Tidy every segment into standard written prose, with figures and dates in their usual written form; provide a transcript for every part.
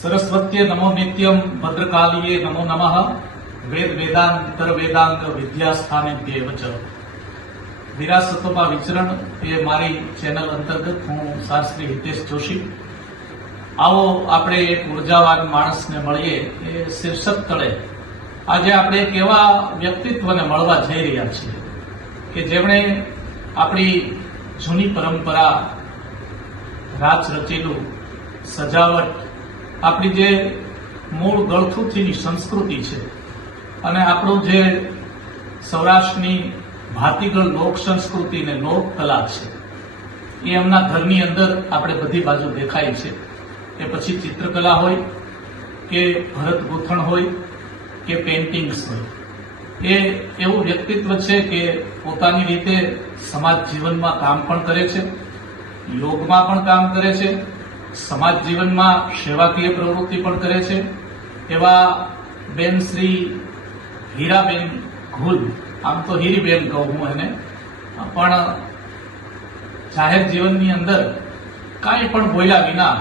સરસ્વત્યે નમો નિત્યમ ભદ્રકાલીએ નમો નમઃ વેદ વેદાંતર વેદાંગ વિદ્યાસ્થાને દેવચ વિરાસતોમાં વિચરણ એ મારી ચેનલ અંતર્ગત હું શાસ્ત્રી હિતેશ જોશી. આવો આપણે એક ઉર્જાવાન માણસને મળીએ એ શીર્ષક તળે આજે આપણે એક એવા વ્યક્તિત્વને મળવા જઈ રહ્યા છીએ કે જેમણે આપણી જૂની પરંપરા, રાજ રચેલું, સજાવટ, આપણી જે મૂળ ગળથુથીની સંસ્કૃતિ છે અને આપણું જે સૌરાષ્ટ્રની ભાતીગળ લોક સંસ્કૃતિ ને લોક કલા છે એ એમના ઘરની અંદર આપણે બધી બાજુ દેખાય છે. એ પછી ચિત્રકલા હોય કે ભરત ગૂંથણ હોય કે પેઇન્ટિંગ્સ હોય, એ એવું વ્યક્તિત્વ છે કે પોતાની રીતે સમાજ જીવનમાં કામ પણ કરે છે, યોગમાં પણ કામ કરે છે, સમાજ જીવનમાં સેવાકીય પ્રવૃત્તિ પણ કરે છે. એવા બેન શ્રી હીરાબેન ઘુલ, આમ તો હીરીબેન કહું હું એને, પણ જાહેર જીવનની અંદર કાંઈ પણ બોલ્યા વિના,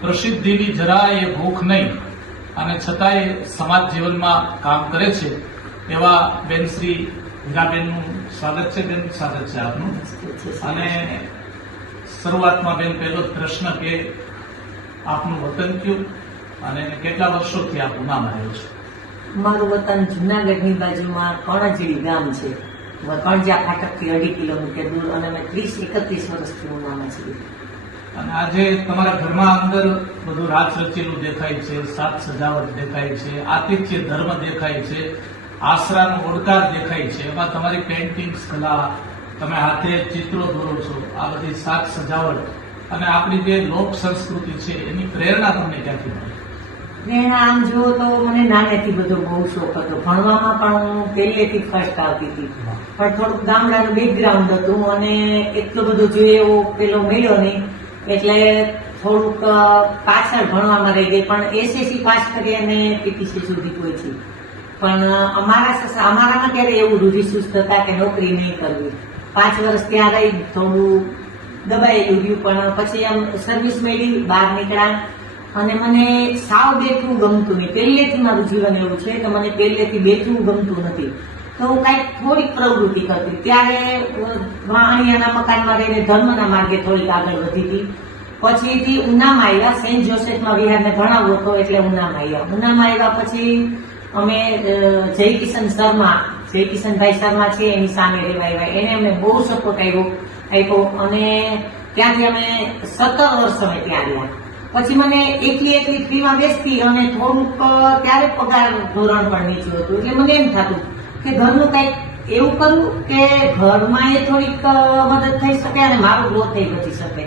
પ્રસિદ્ધિની જરાય ભૂખ નહીં અને છતાંય સમાજ જીવનમાં કામ કરે છે. એવા બેન શ્રી હીરાબેનનું સ્વાગત છે. બેન, સ્વાગત છે આપનું. અને શરૂઆતમાં બેન પહેલો જ પ્રશ્ન કે આપનું વતન કયું અને કેટલા વર્ષોથી આપ ઉનામાં આવ્યો છો? મારું વતન જુનાગઢની બાજુમાં કણજડી ગામ છે, કણજા ફાટકથી 2.5 કિલોમીટર દૂર, અને અમે 30-31 વર્ષથી ઉનામાં છીએ. અને આજે તમારા ઘરમાં અંદર બધું રાજ રચેલું દેખાય છે, સાત સજાવટ દેખાય છે, આતિથ્ય ધર્મ દેખાય છે, આશરાનો ઓડકાર દેખાય છે, એમાં તમારી પેઇન્ટિંગ્સ કલા, તમે હાથે ચિત્રો દોરો છો, આ બધી સાત સજાવટ અને આપણી જે લોક સંસ્કૃતિ છે એની પ્રેરણા તમને ક્યાંથી મળે? પ્રેરણા આમ જુઓ તો મને નાનેથી બધો બહુ શોખ હતો. ભણવામાં પણ હું પહેલેથી ફર્સ્ટ આવતી હતી, પણ થોડુંક ગામડાનું બેકગ્રાઉન્ડ હતું અને એટલો બધો જોઈએ એવો પેલો મળ્યો નહીં, એટલે થોડુંક પાછળ ભણવામાં રહી ગઈ. પણ એસએસસી પાસ કરી અને પીટીસી સુધી પહોંચી. પણ અમારામાં ત્યારે એવું રૂઢિચુસ્ત હતા કે નોકરી નહીં કરવી. 5 વર્ષ ત્યાં રહી, થોડું દબાયેલું ગયું, પણ પછી આમ સર્વિસ મળી, બહાર નીકળ્યા. અને મને સાવ બેઠવું ગમતું નહીં. પહેલેથી મારું જીવન એવું છે કે મને પહેલેથી બેઠવું ગમતું નથી, તો હું કાંઈક થોડીક પ્રવૃત્તિ કરતી. ત્યારે વાણિયાના મકાનમાં રહીને ધર્મના માર્ગે થોડીક આગળ વધી હતી. પછીથી ઉનામાં આવ્યા, સેન્ટ જોસેફમાં વિહારને ભણાવવો હતો એટલે ઉનામાં આવ્યા. ઉનામાં આવ્યા પછી અમે જયકિશન શર્મા છે એની સામે રહેવા આવ્યા. એને અમને બહુ સપોર્ટ આપ્યો અને ત્યાંથી અમે 17 વર્ષ અમે ત્યાં રહ્યા. પછી મને એકલી ફ્રીમાં બેસતી અને થોડુંક ત્યારે પગાર ધોરણ પણ નીચું હતું, એટલે મને એમ થતું કે ઘરનું કંઈક એવું કરવું કે ઘરમાં એ થોડીક મદદ થઈ શકે અને મારો ગ્રોથ થઈ બચી શકે.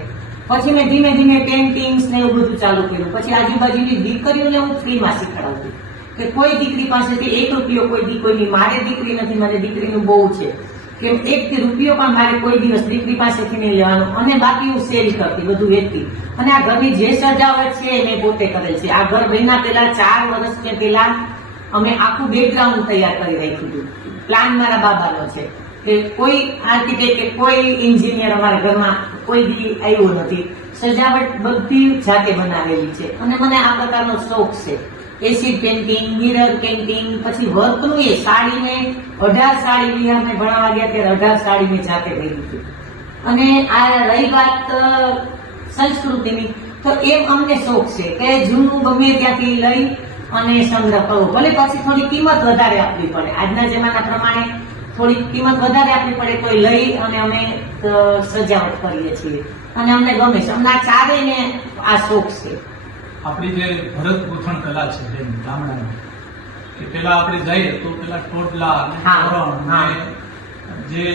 પછી મેં ધીમે ધીમે પેઇન્ટિંગ્સ ને એવું બધું ચાલુ કર્યું. પછી આજુબાજુની દીકરીઓને હું ફ્રીમાં શીખડાવતી કે કોઈ દીકરી પાસેથી 1 રૂપિયો કોઈની, મારે દીકરી નથી, મને દીકરીનું બહુ છે કે 1 રૂપિયો પણ મારે કોઈ દિવસ દીકરી પાસેથી નહીં લેવાનો. અને બાકી હું સેલ કરતી, બધું વેચતી. અને આ ઘરની જે સજાવટ છે મેં પોતે કરેલ છે. આ ઘર બન્યા પહેલા 4 વર્ષ પહેલા અમે આખું બેકગ્રાઉન્ડ તૈયાર કરી રાખ્યું હતું. પ્લાન મારા બાબાનો છે કે કોઈ આર્કિટેક્ટ કે કોઈ એન્જિનિયર અમારા ઘરમાં કોઈ દી આવ્યો નથી. સજાવટ બધી જાતે બનાવેલી છે અને મને આ પ્રકારનો શોખ છે. એસિડ પેઇન્ટિંગ, મિરર પેઇન્ટિંગ, પછી વર્કનું એ સાડીને 18 સાડી વિહારને ભણાવવા ગયા ત્યારે 18 સાડી મેં જાતે કરી હતી. અને આ રહી વાત સંસ્કૃતિની, તો એમ અમને શોખ છે કે જૂનું ગમે ત્યાંથી લઈ અને સંગ્રહ કરવો. ભલે પછી થોડી કિંમત વધારે આપવી પડે, આજના જમાના પ્રમાણે થોડી કિંમત વધારે આપવી પડે તો લઈ અને અમે સજાવટ કરીએ છીએ અને અમને ગમે છે. અમને આ ચારેયને આ શોખ છે. આપણી જે ભરત ગૂંથણ કલા છે જેમ ગામડાની, કે પેલા આપણે જઈએ તો પેલા ટોડલા અને તોરણ અને જે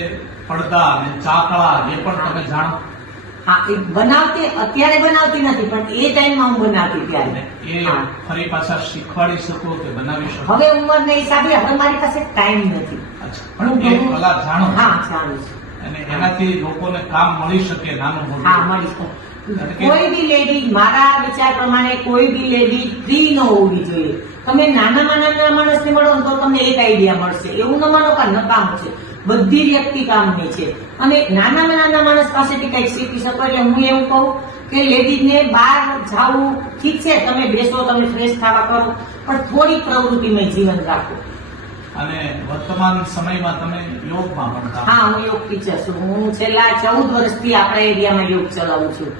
પડદા અને ચાકળા એ પણ તમે જાણો? હા, એ બનાવતી, અત્યારે બનાવતી નથી, પણ એ ટાઈમમાં હું બનાવતી ત્યારે. એ ફરી પાછા શીખવાડી શકો કે બનાવી શકો? હવે ઉંમરને હિસાબે હવે મારી પાસે ટાઈમ નથી. પણ એ કલા જાણો? હા, જાણું છું. અને એનાથી લોકોને કામ મળી શકે નાનું મોટું? હા, મળી શકે. કોઈ બી લેડી, મારા વિચાર પ્રમાણે કોઈ બી લેડી ફ્રી ન હોવી જોઈએ. તમે નાનામાં નાના માણસને મળો તો તમને એક આઈડિયા મળશે. એવું ન માનો કે નકામ છે, બધી વ્યક્તિ કામની છે. અને નાનામાં નાના માણસ પાસેથી કંઈક શીખી શકો. એટલે હું એવું કહું કે લેડીઝને બહાર જાવું ઠીક છે, તમે બેસો, તમે ફ્રેશ થવા કરો, પણ થોડી પ્રવૃત્તિમય જીવન રાખો. અને વર્તમાન સમયમાં તમે યોગમાં ભણતા. હા, હું યોગ ટીચર છું. હું છેલ્લા 14 વર્ષથી આપણા એરિયામાં યોગ ચલાવું છું.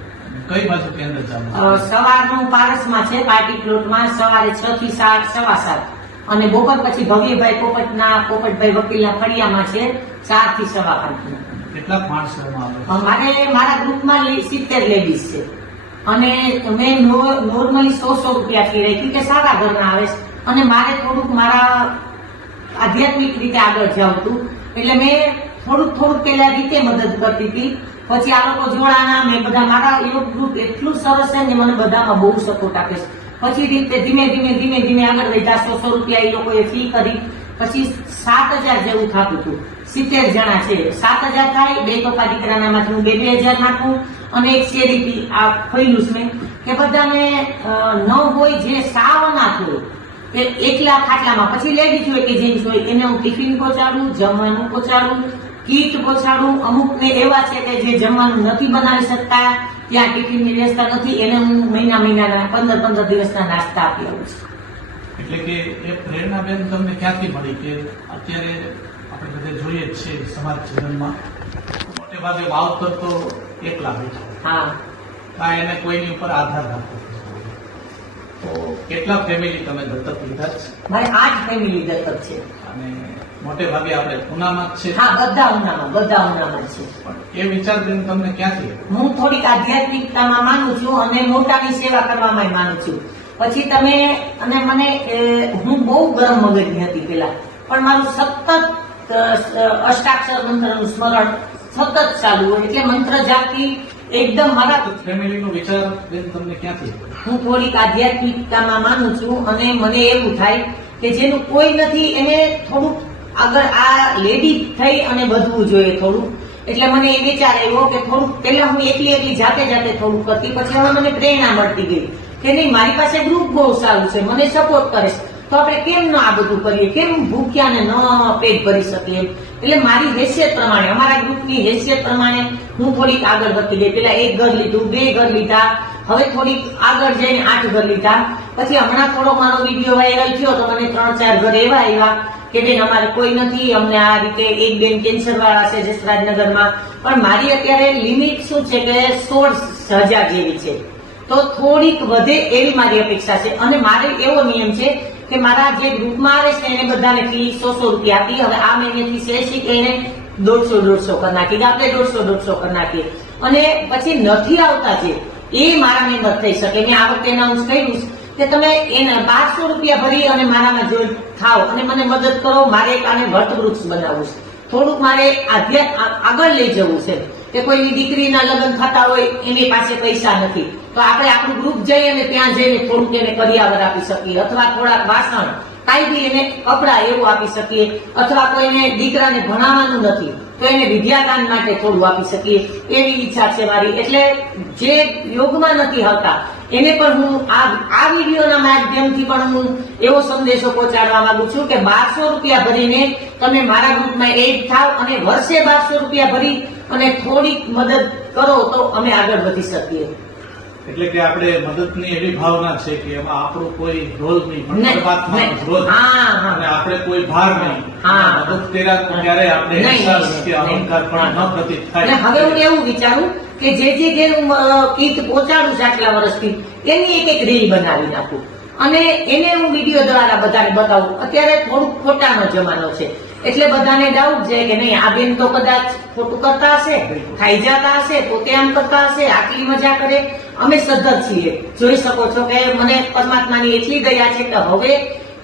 કઈ બાજુ કેન્દ્ર ચાલુ? સવારનું પારસમાં છે, પાર્ટી પ્લોટમાં, સવારે 6 થી 7, સવા 7, અને બપોર પછી ભવ્યભાઈ પોપટભાઈ વકીલના ફળિયામાં છે, 4 થી સવા 5. કેટલાક માણસો આવે? મારા ગ્રુપમાં 70 લેડીઝ છે, અને મેં નોર્મલી 100 રૂપિયા ફી રાખી કે સારા ઘરના આવે છે, અને મારે થોડુંક મારા આધ્યાત્મિક રીતે આગળ જવું હતું, એટલે મેં થોડુંક પેલા રીતે મદદ કરતી હતી. પછી આ લોકો જોડાણા, મેં બધા, મારા યોગ ગ્રુપ એટલું સરસ છે ને, મને બધામાં બહુ સપોર્ટ આપે છે. પછી રીતે ધીમે ધીમે આગળ વધ્યા. 100 રૂપિયા એ લોકોએ ફી કરી. પછી 7000 જેવું થતું હતું. 70 જણા છે, 7000 થાય. 2 ટોપા દીકરાનામાંથી હું 2000 નાખું, અને એક શેરીથી આ ખોઈલું છે મેં કે બધાને ન હોય જે સાવ ના હોય કે એકલા ખાટલામાં, પછી લેડીઝ હોય કે જેન્ટ્સ હોય, એને હું ટિફિન પહોંચાડું, જમવાનું પહોંચાડું, કીટ પહોંચાડું. અમુક ને એવા છે કે જે જમવાનું નથી બનાવી શકતા, ત્યાં ટિફિનની વ્યવસ્થા નથી, એને હું મહિનાના 15 દિવસના નાસ્તા આપી આવું છું. એટલે કે એ પ્રેરણાબેન તમને ક્યાંથી મળી કે અત્યારે આપણે બધે જોઈએ જ છે સમાજ જીવનમાં મોટે ભાગે માવતર તો એકલા બેઠા, હા, એને કોઈની ઉપર આધાર રાખવો. તો કેટલા ફેમિલી તમે દત્તક લીધા છે? મારે 8 ફેમિલી દત્તક છે. અને મોટે ભાગે આપણે ઉનામાં જ છે? હા, બધા ઉનામાં છે. પણ એ વિચાર તમને ક્યાંથી? હું થોડીક આધ્યાત્મિકતામાં માનું છું, અને મોટાની સેવા કરવામાં માનું છું. પછી તમે, અને મને હું બહુ ગરમ મગજની હતી પેલા, પણ મારું સતત અષ્ટાક્ષર મંત્રનું સ્મરણ સતત ચાલુ હોય, એટલે મંત્ર જાપથી એકદમ મારા ફેમિલીનો વિચાર તમને ક્યાંથી? હું થોડીક આધ્યાત્મિકતામાં માનું છું, અને મને એવું થાય કે જેનું કોઈ નથી એને થોડુંક આગળ આ લેડી થઈ અને વધવું જોઈએ થોડું. એટલે મને એ વિચાર આવ્યો કે થોડુંક પહેલા હું એકલી જાતે થોડું કરતી, પછી હવે મને પ્રેરણા મળતી ગઈ કે નહીં, મારી પાસે ગ્રુપ બહુ સારું છે, મને સપોર્ટ કરે છે, તો આપણે કેમ ન આ બધું કરીએ, કેમ ભૂખ્યાને ન પેટ ભરી શકીએ. એટલે મારી હેસિયત પ્રમાણે, અમારા ગ્રુપની હેસિયત પ્રમાણે હું થોડીક આગળ વધતી ગઈ. પેલા 1 ઘર લીધું, 2 ઘર લીધા, હવે થોડીક આગળ જઈને 8 ઘર લીધા. પછી હમણાં થોડો મારો વિડીયો વાયરલ થયો તો મને 3-4 ઘર એવા આવ્યા કે બેન અમારે કોઈ નથી, અમને આ રીતે, એક બેન કેન્સર વાળા છે જસરાજનગરમાં, પણ મારી અત્યારે લિમિટ શું છે કે 16,000 જેવી છે, તો થોડીક વધે એવી મારી અપેક્ષા છે. અને મારે એવો નિયમ છે કે મારા જે ગ્રુપમાં આવે છે એને બધાને ફી 100 રૂપિયા આપી. હવે આ મહિનેથી છે કે એને 150 કરી નાખી, આપણે 150 કરી નાખીએ. અને પછી નથી આવતા જે, એ મારા મેમ્બર થઈ શકે. મેં આ વખતે એનાઉન્સ કર્યું કે તમે એને 1200 રૂપિયા ભરી અને મારામાં જોઈન થાવ અને મને મદદ કરો. મારે એક આને વટવૃક્ષ બનાવવું છે, થોડુંક મારે આગળ લઈ જવું છે કે કોઈની દીકરીના લગ્ન થતા હોય, એની પાસે પૈસા નથી, તો આપણે આપણું ગ્રુપ જઈ અને ત્યાં જઈને થોડુંક એને કરિયાવર આપી શકીએ, અથવા થોડાક વાસણ, કાંઈ બી એને કપડા એવું આપી શકીએ, અથવા કોઈને દીકરાને ભણાવવાનું નથી તો એને વિદ્યાદાન માટે થોડું આપી શકીએ, એવી ઈચ્છા છે મારી. એટલે જે યોગમાં નથી આવતા એને પણ હું આ વિડીયોના માધ્યમથી પણ હું એવો સંદેશો પહોંચાડવા માંગુ છું કે 1200 રૂપિયા ભરીને તમે મારા ગ્રુપમાં એડ થાવ, અને વર્ષે 1200 રૂપિયા ભરી અને થોડીક મદદ કરો તો અમે આગળ વધી શકીએ. એટલે કે આપણે મદદની એવી ભાવના છે કે એમાં આપણો કોઈ રોલ નહીં, પણ પરમાત્માનો રોલ, અને આપણે કોઈ ભાર નહીં. મદદ કર્યા ત્યારે આપણે અહેસાસ કે અહંકાર પણ ન પ્રતીત થાય. હવે હું એવું વિચારું કે જે ઘેર હું કીટ પહોંચાડું છું આટલા વર્ષથી, એની એક રીલ બનાવી નાખું અને એને હું વિડીયો દ્વારા બધાને બતાવું. અત્યારે થોડુંક ખોટાનો જમાનો છે, એટલે બધાને ડાઉટ છે કે નહીં, આ બેન તો કદાચ ખોટું કરતા હશે, ખાઈ જતા હશે, પોતે આમ કરતા હશે, આટલી મજા કરે. અમે સદ્ધર છીએ, જોઈ શકો છો કે મને પરમાત્માની એટલી દયા છે કે હવે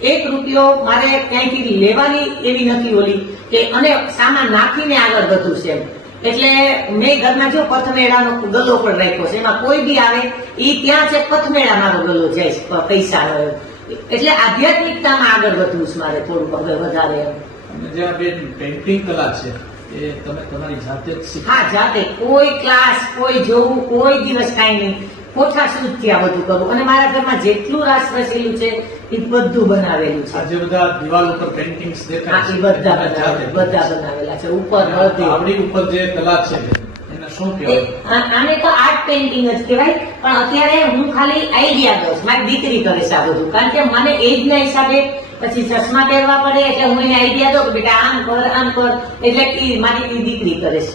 1 રૂપિયો મારે ક્યાંયથી લેવાની એવી નથી ઓલી કે, અને સામાન નાખીને આગળ વધુ છે. એટલે મેં ઘરમાં જો પથમેળાનો ગલ્લો પણ રાખ્યો છે, એમાં કોઈ બી આવે એ ત્યાં છે પથમેળા મારો ગલ્લો જાય પૈસા. એટલે આધ્યાત્મિકતામાં આગળ વધવું છે મારે થોડુંક આગળ વધારે. જે આ બેન પેઇન્ટિંગ કલા છે એ તમે તમારી જાતે જ શીખો? હા, જાતે. કોઈ ક્લાસ, કોઈ જોવું, કોઈ દિવસ કાંઈ નહીં, કોઠા સુધી આ બધું કરું. અને મારા ઘરમાં જેટલું રાસ રચેલું છે એ બધું બનાવેલું છે. આજે બધા દિવાલ ઉપર પેઇન્ટિંગ્સ દેખાય છે, બધા બનાવેલા છે. ઉપર આપણી ઉપર જે કલા છે એના શું કહેવાય? આને તો આર્ટ પેઇન્ટિંગ જ કહેવાય, પણ અત્યારે હું ખાલી આઈડિયા દઉં. મારી દીકરી કરે છે આ બધું, કારણ કે મને એજ ના હિસાબે પછી ચશ્મા પહેરવા પડે, એટલે હું એને આઈડિયા દઉં કે બેટા આમ કર, એટલે ઈ મારી દીકરી કરે છે.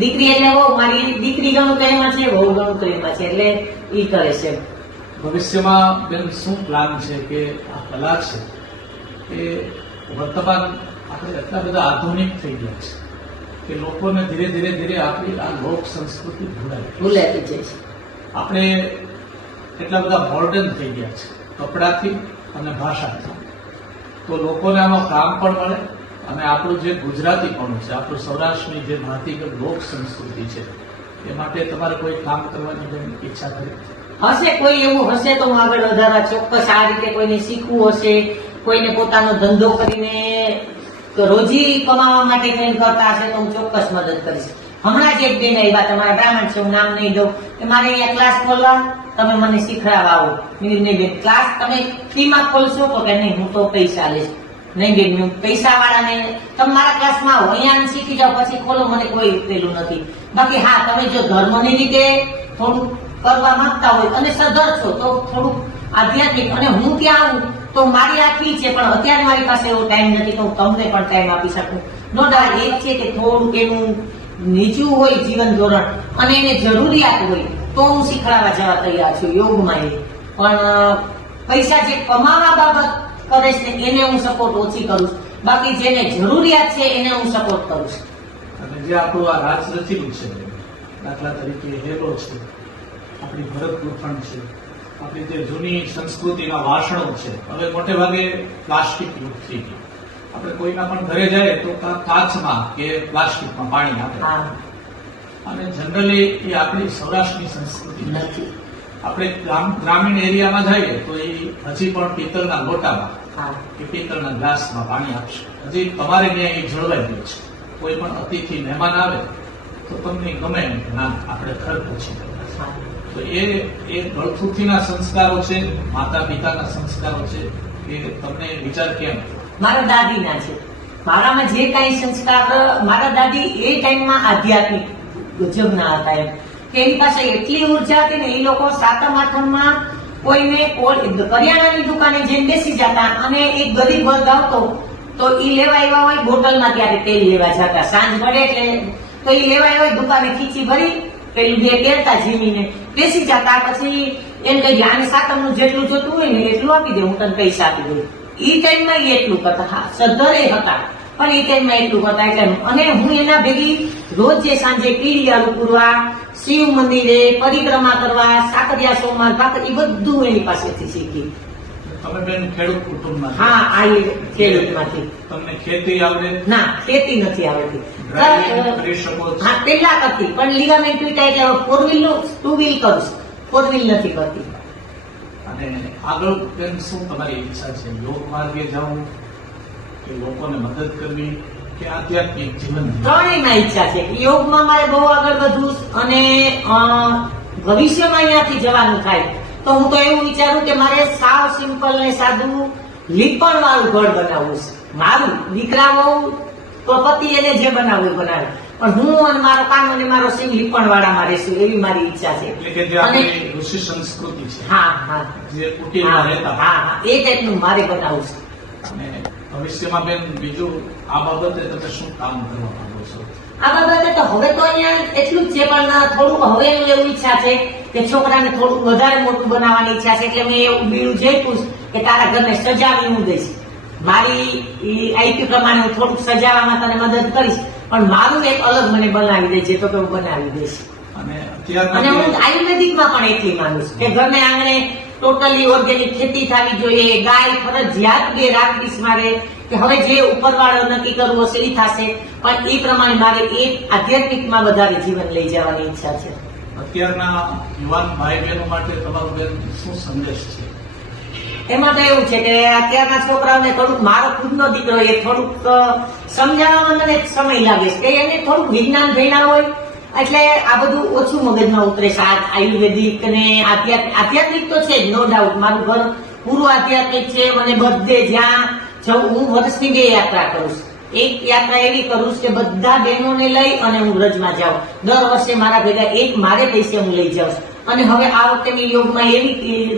દીકરી એટલે મારી દીકરી ઘણું તો એમાં છે, બહુ ઘણું તો એમાં છે, એટલે ઈ કરે છે. ભવિષ્યમાં બેન શું પ્લાન છે કે આ કલા છે એ વર્તમાન આપણે એટલા બધા આધુનિક થઈ ગયા છે કે લોકોને ધીરે ધીરે આપણી આ લોક સંસ્કૃતિ ભૂલાતી જાય છે. આપણે એટલા બધા મોડર્ન થઈ ગયા છે કપડાથી અને ભાષાથી, તો લોકોને આમાં કામ પણ મળે અને આપણું જે ગુજરાતીપણું છે, આપણું સૌરાષ્ટ્રની જે ભાતીગત લોક સંસ્કૃતિ છે એ માટે તમારે કોઈ કામ કરવાની બેન ઈચ્છા કરી? હશે કોઈ એવું હશે તો હું આગળ વધારવા ચોક્કસ આ રીતે કોઈને શીખવું હશે, કોઈને પોતાનો ધંધો કરીને રોજી કમાવા માટે કંઈ કરતા હશે તો હું ચોક્કસ મદદ કરીશ. હમણાં જ એક બેન આવ્યા, તમારા બ્રાહ્મણ છે, હું નામ નહીં દઉં, કે મારે અહીંયા ક્લાસ ખોલવા, તમે મને શીખડાવવા આવો. નહીં બેન, ક્લાસ તમે ફ્રીમાં ખોલશો? તો કે નહીં, હું તો પૈસા લઈશ. નહીં બેન, હું પૈસા વાળાને, તમે મારા ક્લાસમાં આવો, અહીંયા શીખી જાઓ, પછી ખોલો, મને કોઈ પેલું નથી. બાકી હા, તમે જો ધર્મની રીતે થોડું કરવા માંગતા હોય અને સધર છો તો થોડુંક આધ્યાત્મિક, અને હું ત્યાં આવું તો મારી આ ફી છે, પણ અત્યારે મારી પાસે એવો ટાઈમ નથી તો હું તમને પણ ટાઈમ આપી શકું. નો ડાઉટ એ છે કે થોડુંક એનું નીચું હોય જીવન ધોરણ અને એને જરૂરિયાત હોય તો હું શીખડાવવા જવા તૈયાર છું યોગમાં. એ પણ પૈસા જે કમાવા બાબત કરે છે એને હું સપોર્ટ ઓછી કરું છું, બાકી જેને જરૂરિયાત છે એને હું સપોર્ટ કરું છું. અને જે આપણું આ રાજ રચેલું છે, દાખલા તરીકે હેલો છે, આપણી ભરત ગૂંથણ છે, આપણી જે જૂની સંસ્કૃતિના વાસણો છે, હવે મોટે ભાગે પ્લાસ્ટિક યુક્ત થઈ ગયું. આપણે કોઈના પણ ઘરે જાય તો કાચમાં કે પ્લાસ્ટિકમાં પાણી આપે, અને જનરલી એ આપણી સૌરાષ્ટ્રની સંસ્કૃતિ નથી. આપણે ગ્રામીણ એરિયામાં જઈએ તો એ હજી પણ પિત્તળના લોટામાં કે પિત્તળના ગ્લાસમાં પાણી આપશે. હજી તમારે ત્યાં એ જળવાઈ ગયું છે. કોઈ પણ અતિથિ મહેમાન આવે તો તમને ગમે નહીં, ના આપણે ઘર પછી તો એ ગળથુથીના સંસ્કારો છે, માતા પિતાના સંસ્કારો છે, એ તમને વિચાર કેમ? મારા દાદીના છે. મારામાં જે કાંઈ સંસ્કાર, મારા દાદી એ ટાઈમમાં આધ્યાત્મિક ગજબના હતા, એમ કે એની પાસે એટલી ઉર્જા હતી ને, એ લોકો સાતમ આઠમમાં કોઈને કરિયાણાની દુકાને જઈને બેસી જતા, અને એક ગરીબ વર્ગ આવતો તો એ લેવા આવ્યા હોય બોટલમાં, ત્યારે તેલ લેવા જતા, સાંજ પડે એટલે તો એ લેવા આવ્યા હોય દુકાને ખીચી ભરી પેલું બે કેરતા જીવીને બેસી જતા. પછી એમ કહી આને સાતમનું જેટલું જોતું હોય ને એટલું આપી દે, હું તને પૈસા આપી દઉં. એ ટાઈમમાં એટલું કરતા. હા, સદ્ધરે હતા પણ એ ટાઈમમાં એટલું કરતા. એટલે અને હું એના ભેગી રોજ જે સાંજે પીડિયારું પૂરવા, શિવ મંદિરે પરિક્રમા કરવા, સાકરિયા સોમવાર ભાકર, એ બધું એની પાસેથી શીખી. તમે બેન ખેડૂત કુટુંબમાં? હા, આ ખેડૂતમાંથી. તમને ખેતી આવડે? ના, ખેતી નથી આવડતી. ડ્રાઇવિંગ કરી શકો છો? હા, પેલા કરતી, પણ લીગામેન્ટ તૂટ્યા એટલે ફોર વ્હીલ નું 2 વ્હીલ કરું છું, 4 વ્હીલ નથી કરતી. અને આગળ બેન શું તમારી ઈચ્છા છે? યોગ માર્ગે જવું કે લોકોને મદદ કરવી કે આધ્યાત્મિક જીવન? ત્રણેયમાં ઈચ્છા છે. યોગમાં મારે બહુ આગળ વધવું અને ભવિષ્યમાં અહીંયાથી જવાનું થાય તો હું તો એવું વિચારું કે મારે સાવ સિમ્પલ ને સાદું લીપણ વાળું ઘર બનાવવું છે. મારું દીકરા બહુ તો પતિ એને જે બનાવવું એ બનાવે, પણ હું અને મારો કામ અને મારો સિંહ લીપણ વાળામાં રહેશું, એવી મારી ઈચ્છા છે. એટલે કે જે આપણી ઋષિ સંસ્કૃતિ છે, હા હા, જે કુટીરમાં રહેતા, હા હા, એ ટાઈપનું મારે બનાવવું છે. અને ભવિષ્યમાં બેન બીજું આ બાબતે તમે શું કામ કરવા માંગો છો? આ બાબતે તો હવે તો અહીંયા એટલું જ છે, પણ થોડુંક હવે એનું એવું ઈચ્છા છે કે છોકરાને થોડુંક વધારે મોટું બનાવવાની ઈચ્છા છે. એટલે મેં એવું બીડું જોઈતું કે તારા ઘરને સજાવી હું દઈશ, મારી આઈક્યુ પ્રમાણે હું થોડુંક સજાવવામાં તને મદદ કરીશ, પણ મારું એક અલગ મને બનાવી દેજે તો કે હું બનાવી દઈશ. અને અને હું આયુર્વેદિકમાં પણ એટલી માનું છું કે ઘરને આંગણે ટોટલી ઓર્ગેનિક ખેતી થવી જોઈએ, ગાય ફરજિયાત બે રાખવીશ મારે, કે હવે જે ઉપરવાળો નક્કી કરવું હશે એ થશે, પણ એ પ્રમાણે મારે એ આધ્યાત્મિકમાં વધારે જીવન લઈ જવાની ઈચ્છા છે. અત્યારના યુવાન ભાઈ બહેનો માટે તમારો બેન શું સંદેશ છે? એમાં તો એવું છે કે અત્યારના છોકરાઓને થોડુંક, મારો ખુદનો દીકરો એ થોડુંક સમજાવવામાં મને સમય લાગે છે કે એને થોડુંક વિજ્ઞાન ભણ્યા હોય એટલે આ બધું ઓછું મગજમાં ઉતરે છે. આયુર્વેદિક ને આધ્યાત્મિક તો છે જ, નો ડાઉટ. મારું ઘર પૂરું આધ્યાત્મિક છે. મને બધે જ્યાં જવું, હું વર્ષની 2 યાત્રા કરું છું, એક યાત્રા એવી કરું છું કે બધા બહેનોને લઈ અને હું વ્રજમાં જાઉં. દર વર્ષે મારા ભેગા એક મારે પૈસે હું લઈ જાઉં છું. અને હવે આ વખતે મેં યોગમાં એવી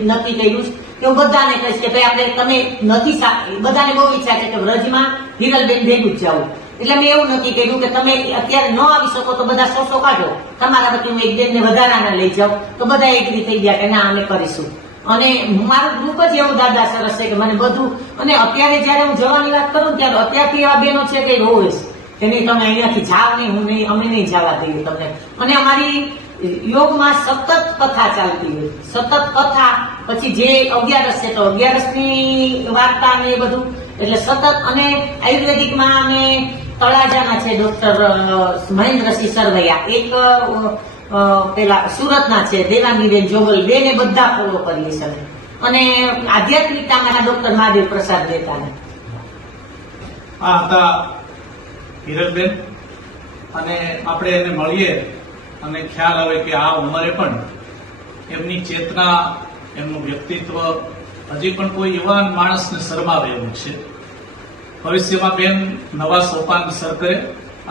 નક્કી કર્યું છે કે હું બધાને કહીશ કે ભાઈ આપણે તમે નથી બધાને બહુ ઈચ્છા છે કે વ્રજમાં હિરલબેન ભેગું જ જાવું. એટલે મેં એવું નક્કી કર્યું કે તમે અત્યારે ન આવી શકો તો બધા 100 કાઢો, તમારા વતી હું એક બેનને વધારાના લઈ જાઉં. તો બધા એગ્રી થઈ ગયા કે ના અમે કરીશું. અને મારું ગ્રુપ જ એવું દાદા સરસ છે કે મને બધું, અને અત્યારે જયારે હું જવાની વાત કરું ત્યારે અત્યારથી એવા બહેનો છે કે રોવે છે કે નહીં તમે અહીંયાથી જાવ નહીં, હું નહીં, અમે નહીં જવા દઈએ તમને. અને અમારી યોગમાં સતત કથા ચાલતી હોય, સતત કથા. પછી જે 11 છે તો 11ની વાર્તા ને એ બધું, એટલે સતત. અને આયુર્વેદિકમાં અમે તળાજાના છે ડોક્ટર મહેન્દ્રસિંહ સરવૈયા, એક પેલા સુરતના છે દેવાંગીબેન જોગલ, બેને બધા ફોલો કરીએ છીએ. અને આધ્યાત્મિકતામાં ડોક્ટર મહાદેવ પ્રસાદ દેતાને. આ હતા હિરલબેન, અને આપણે એને મળીએ અને ખ્યાલ આવે કે આ ઉંમરે પણ એમની ચેતના, એમનું વ્યક્તિત્વ હજી પણ કોઈ યુવાન માણસને શરમાવે એવું છે. ભવિષ્યમાં બેન નવા સોપાન સર કરે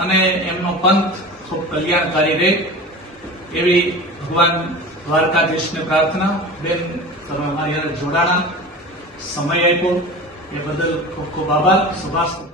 અને એમનો પંથ ખૂબ કલ્યાણકારી રહે એવી ભગવાન દ્વારકાધીશને પ્રાર્થના. બેન તમે અમારી જોડાણા, સમય આપ્યો એ બદલ ખૂબ ખૂબ આભાર. સુભાષ.